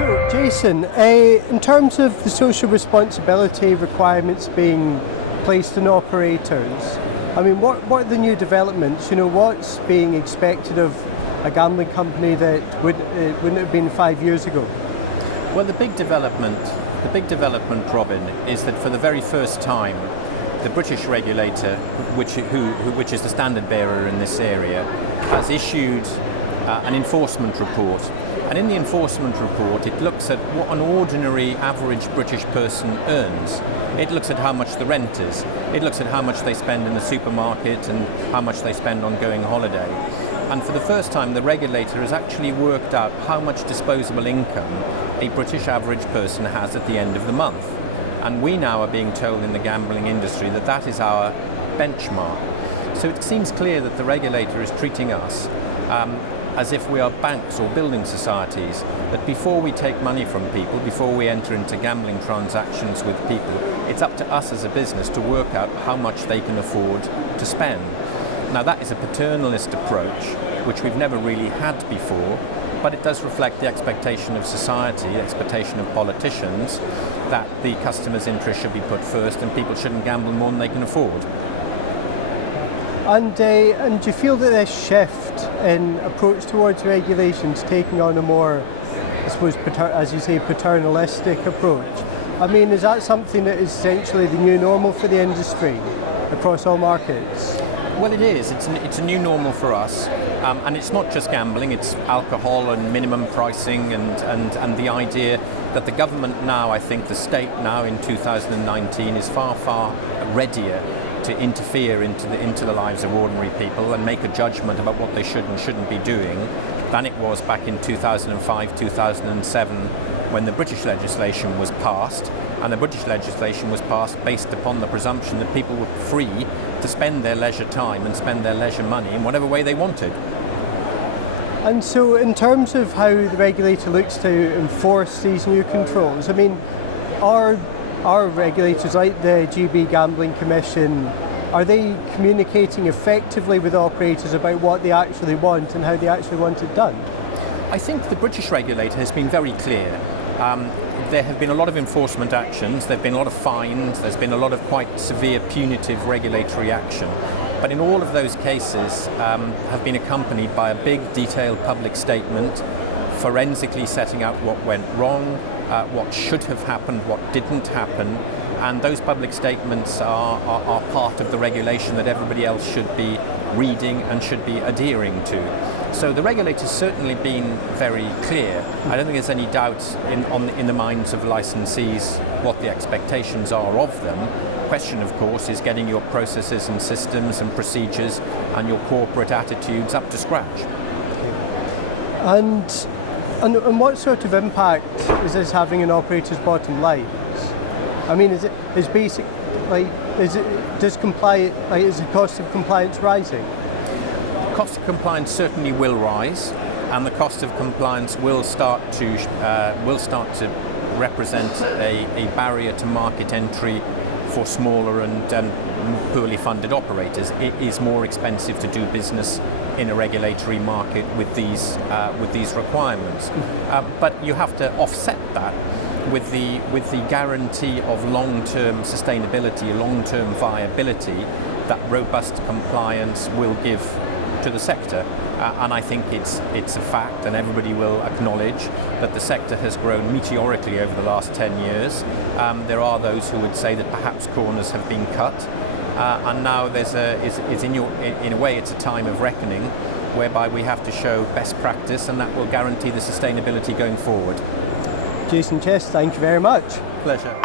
So, Jason, in terms of the social responsibility requirements being placed on operators, I mean, what are the new developments? You know, what's being expected of a gambling company that wouldn't have been 5 years ago? Well, the big development, Robin, is that for the very first time, the British regulator, which is the standard bearer in this area, has issued an enforcement report. And in the enforcement report, it looks at what an ordinary average British person earns. It looks at how much the rent is. It looks at how much they spend in the supermarket and how much they spend on going holiday. And for the first time, the regulator has actually worked out how much disposable income a British average person has at the end of the month. And we now are being told in the gambling industry that that is our benchmark. So it seems clear that the regulator is treating us as if we are banks or building societies, that before we take money from people, before we enter into gambling transactions with people, it's up to us as a business to work out how much they can afford to spend. Now that is a paternalist approach, which we've never really had before, but it does reflect the expectation of society, the expectation of politicians, that the customer's interest should be put first and people shouldn't gamble more than they can afford. And do you feel that this shift in approach towards regulations taking on a more, I suppose, as you say, paternalistic approach? I mean, is that something that is essentially the new normal for the industry across all markets? Well, it is. It's a new normal for us. And it's not just gambling, it's alcohol and minimum pricing and the idea that the government now, I think the state now in 2019 is far, far readier to interfere into the lives of ordinary people and make a judgment about what they should and shouldn't be doing than it was back in 2005, 2007 when the British legislation was passed. And the British legislation was passed based upon the presumption that people were free to spend their leisure time and spend their leisure money in whatever way they wanted. And so in terms of how the regulator looks to enforce these new controls, I mean, are regulators like the GB Gambling Commission, are they communicating effectively with operators about what they actually want and how they actually want it done? I think the British regulator has been very clear. There have been a lot of enforcement actions, there have been a lot of fines, there's been a lot of quite severe punitive regulatory action. But in all of those cases have been accompanied by a big detailed public statement, forensically setting out what went wrong, what should have happened, what didn't happen, and those public statements are part of the regulation that everybody else should be reading and should be adhering to. So the regulator's certainly been very clear. I don't think there's any doubt in the minds of licensees what the expectations are of them. The question, of course, is getting your processes and systems and procedures and your corporate attitudes up to scratch. And what sort of impact is this having on operators' bottom lines? I mean, is the cost of compliance rising? The cost of compliance certainly will rise, and the cost of compliance will start to represent a barrier to market entry for smaller and poorly funded operators. It is more expensive to do business in a regulatory market with these requirements, but you have to offset that with the guarantee of long-term sustainability, long-term viability that robust compliance will give to the sector. And I think it's a fact, and everybody will acknowledge that the sector has grown meteorically over the last 10 years. There are those who would say that perhaps corners have been cut, and now in a way it's a time of reckoning whereby we have to show best practice, and that will guarantee the sustainability going forward. Jason Chest, thank you very much. Pleasure.